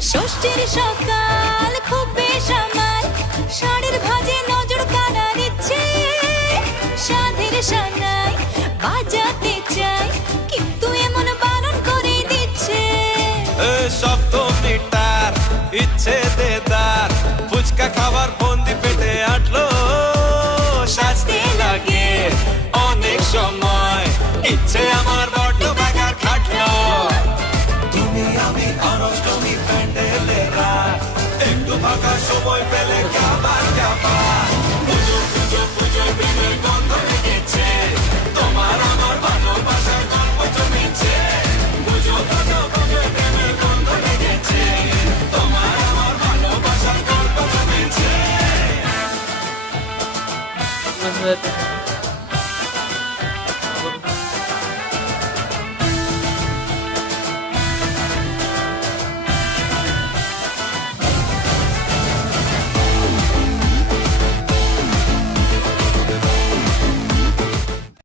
ষষ্ঠীর সকাল খুব বেসামাল, ষাঁড়ের ভাজে নজর কাড়ার ইচ্ছে, সাধের সানাই বাজাতে চাই কিন্তু এমন বারণ করে দিচ্ছে। সপ্তমীটার ইচ্ছে দেদার, ফুচকা খাবার বন্দি পেটে আটলো, সাজতে লাগে অনেক সময়, ইচ্ছে আমার বড্ড ব্যাঘাত খাটলো। তুমি আমি আর অষ্টমী প্যান্ডেলেরা, একটু ফাঁকা সময় পেলে কাবার